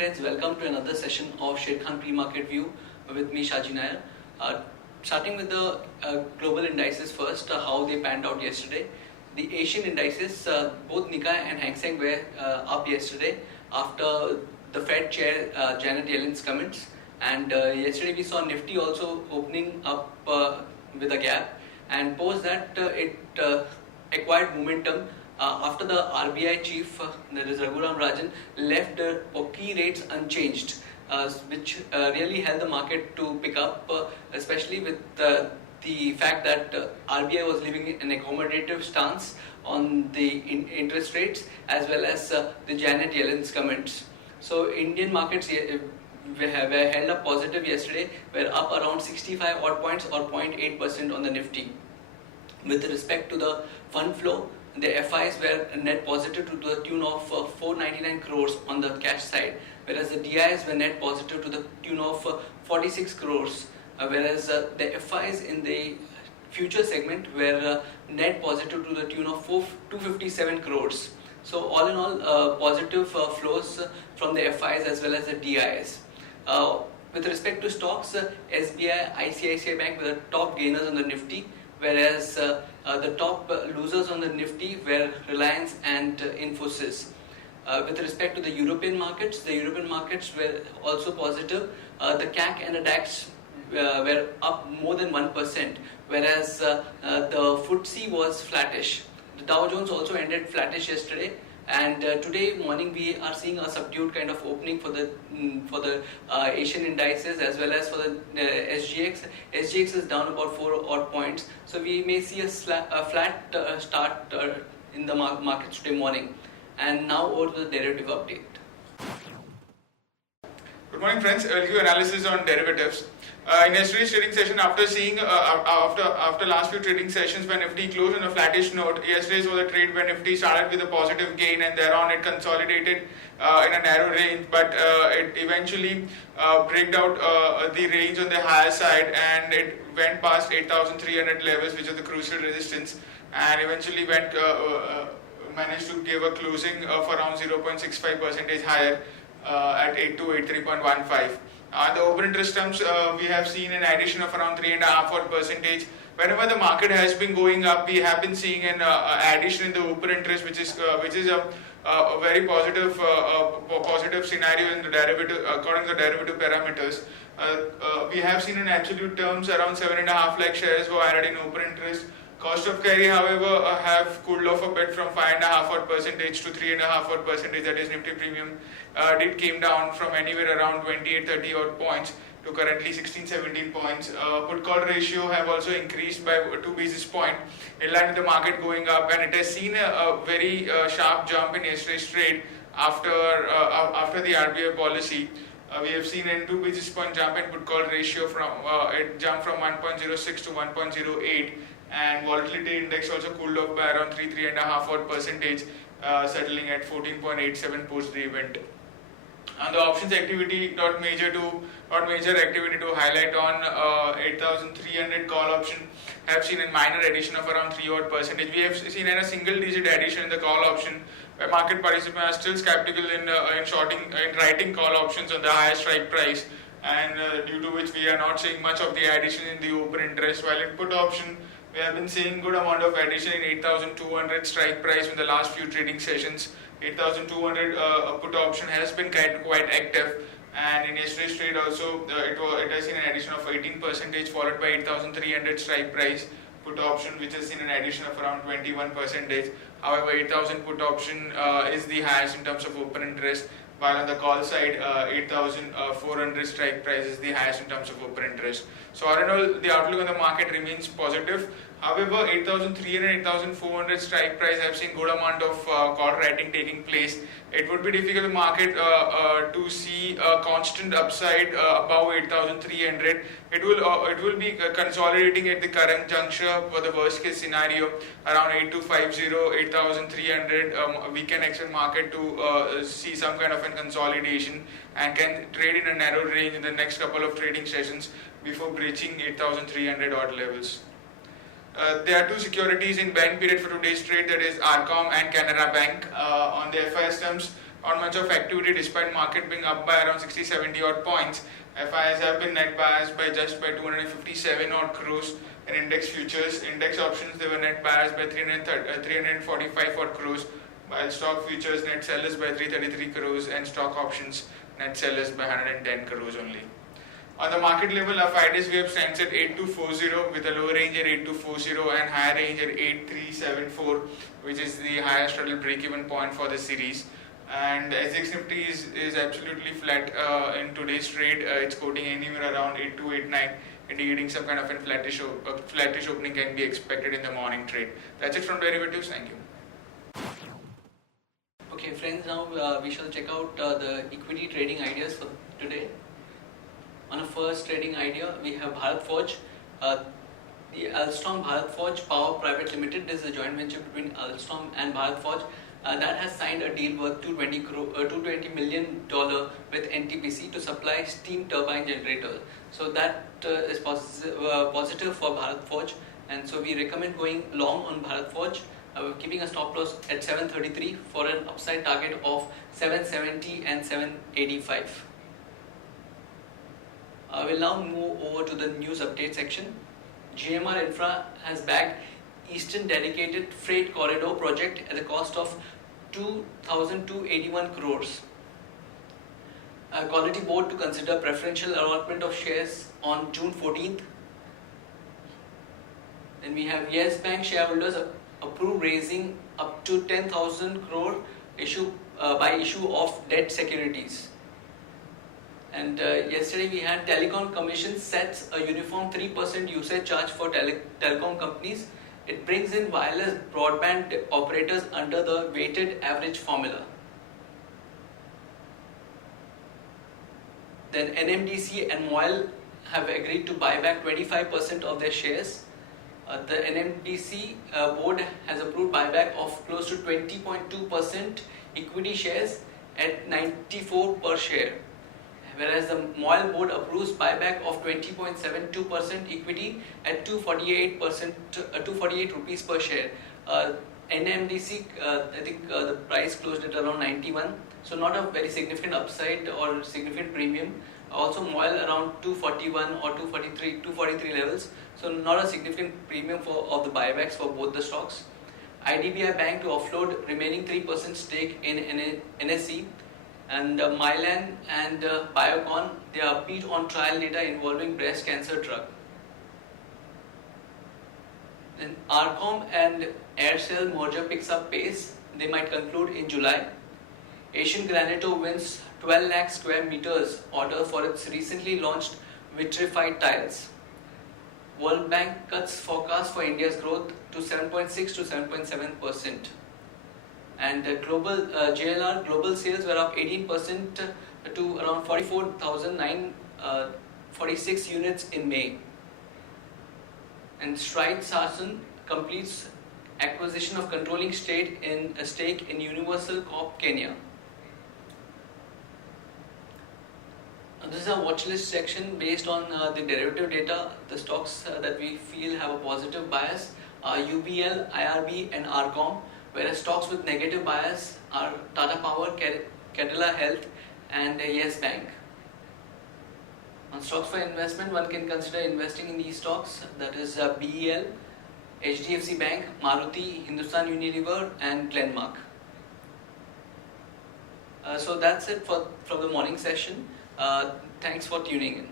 friends, welcome to another session of Sharekhan Pre-Market View with me Shaji Nair. Starting with the global indices first, how they panned out yesterday. The Asian indices, both Nikkei and Hang Seng were up yesterday after the Fed chair Janet Yellen's comments, and yesterday we saw Nifty also opening up with a gap, and post that it acquired momentum after the RBI chief, that is Raghuram Rajan, left key rates unchanged, which really helped the market to pick up, especially with the fact that RBI was leaving an accommodative stance on the interest rates as well as the Janet Yellen's comments. So Indian markets were held up positive yesterday, were up around 65 odd points or 0.8% on the Nifty. With respect to the fund flow, the FIs were net positive to the tune of 499 crores on the cash side, whereas the DIs were net positive to the tune of 46 crores, whereas the FIs in the future segment were net positive to the tune of 257 crores. So all in all, positive flows from the FIs as well as the DIs. With respect to stocks, SBI, ICICI Bank were the top gainers on the Nifty, whereas the top losers on the Nifty were Reliance and Infosys. With respect to the European markets were also positive. The CAC and the DAX were up more than 1%, whereas the FTSE was flattish. The Dow Jones also ended flattish yesterday, and today morning we are seeing a subdued kind of opening for the Asian indices as well as for the SGX. SGX is down about 4 odd points, so we may see a flat start in the markets today morning. And now over to the derivative update. Good morning, friends. I'll give you analysis on derivatives. In yesterday's trading session, after seeing after last few trading sessions when Nifty closed on a flattish note, yesterday's was a trade when Nifty started with a positive gain and thereon it consolidated in a narrow range, but it eventually breaked out the range on the higher side and it went past 8,300 levels, which is the crucial resistance, and eventually managed to give a closing of around 0.65% higher at 8283.15. The open interest terms, we have seen an addition of around 3.5%. Whenever the market has been going up, we have been seeing an addition in the open interest, which is a very positive scenario in the derivative, according to the derivative parameters. We have seen in absolute terms around 7.5 lakh shares were added in open interest. Cost of carry, however, have cooled off a bit from 5.5% to 3.5%. That is Nifty Premium. It came down from anywhere around 28-30 odd points to currently 16-17 points. Put call ratio have also increased by 2 basis points in line with the market going up, and it has seen a very sharp jump in yesterday's trade after the RBI policy. We have seen a 2 basis point jump in put call ratio from it jumped from 1.06 to 1.08. And volatility index also cooled off by around 3.5%, settling at 14.87 post the event. And the options activity, not major activity to highlight on 8,300 call option have seen a minor addition of around 3 odd percentage. We have seen a single digit addition in the call option, where market participants are still skeptical in writing call options on the higher strike price, and due to which we are not seeing much of the addition in the open interest. While in put option, we have been seeing good amount of addition in 8,200 strike price in the last few trading sessions. 8,200 put option has been quite active, and in yesterday's trade also it has seen an addition of 18%, followed by 8,300 strike price put option, which has seen an addition of around 21%. However, 8,000 put option is the highest in terms of open interest, while on the call side, 8,400 strike price is the highest in terms of open interest. So all in all, the outlook on the market remains positive. However, 8,300, 8,400 strike price have seen good amount of call writing taking place. It would be difficult in the market to see a constant upside above 8,300. It will be consolidating at the current juncture for the worst case scenario around 8,250, 8,300. We can expect market to see some kind of a consolidation and can trade in a narrow range in the next couple of trading sessions before breaching 8,300 odd levels. There are two securities in ban period for today's trade, that is Arcom and Canara Bank. On the FIS terms, Not much of activity despite market being up by around 60-70 odd points. FIs have been net buyers by 257 odd crores. In index futures, index options, they were net buyers by 345 odd crores, while stock futures net sellers by 333 crores and stock options net sellers by 110 crores only. On the market level, our 5 days we have stands at 8240 with a lower range at 8240 and higher range at 8374, which is the highest total break-even point for the series. And SX Nifty is absolutely flat in today's trade. It's quoting anywhere around 8289, indicating some kind of a flattish opening can be expected in the morning trade. That's it from derivatives. Thank you. Okay, friends, now we shall check out the equity trading ideas for today. On a first trading idea, we have Bharat Forge. The Alstom Bharat Forge Power Private Limited. This is a joint venture between Alstom and Bharat Forge. That has signed a deal worth $220 million with NTPC to supply steam turbine generators. So that is positive for Bharat Forge, and so we recommend going long on Bharat Forge, keeping a stop loss at 733 for an upside target of 770 and 785. We'll now move over to the news update section. GMR Infra has bagged Eastern Dedicated Freight Corridor project at a cost of 2,281 crores. A quality board to consider preferential allotment of shares on June 14th. Then we have Yes Bank shareholders approve raising up to 10,000 crore by issue of debt securities. And yesterday we had Telecom Commission sets a uniform 3% usage charge for telecom companies. It brings in wireless broadband operators under the weighted average formula. Then NMDC and MOIL have agreed to buy back 25% of their shares. The NMDC board has approved buyback of close to 20.2% equity shares at 94 per share. Whereas the MOIL board approves buyback of 20.72% equity at 248 rupees per share. NMDC, I think the price closed at around 91, so not a very significant upside or significant premium. Also MOIL around 241 or 243 levels, so not a significant premium of the buybacks for both the stocks. IDBI Bank to offload remaining 3% stake in NSE. And Mylan and Biocon, they are upbeat on trial data involving breast cancer drug. Then Arcom and Aircel merger picks up pace. They might conclude in July. Asian Granito wins 12 lakh square meters order for its recently launched vitrified tiles. World Bank cuts forecast for India's growth to 7.6 to 7.7%. And JLR global sales were up 18% to around 44,946 units in May. And Stride Sarson completes acquisition of controlling stake in Universal Corp Kenya. This is a watch list section based on the derivative data. The stocks that we feel have a positive bias are UBL, IRB and Arcom. Whereas stocks with negative bias are Tata Power, Cadila Health and Yes Bank. On stocks for investment, one can consider investing in these stocks, that is BEL, HDFC Bank, Maruti, Hindustan Unilever and Glenmark. So that's it from the morning session. Thanks for tuning in.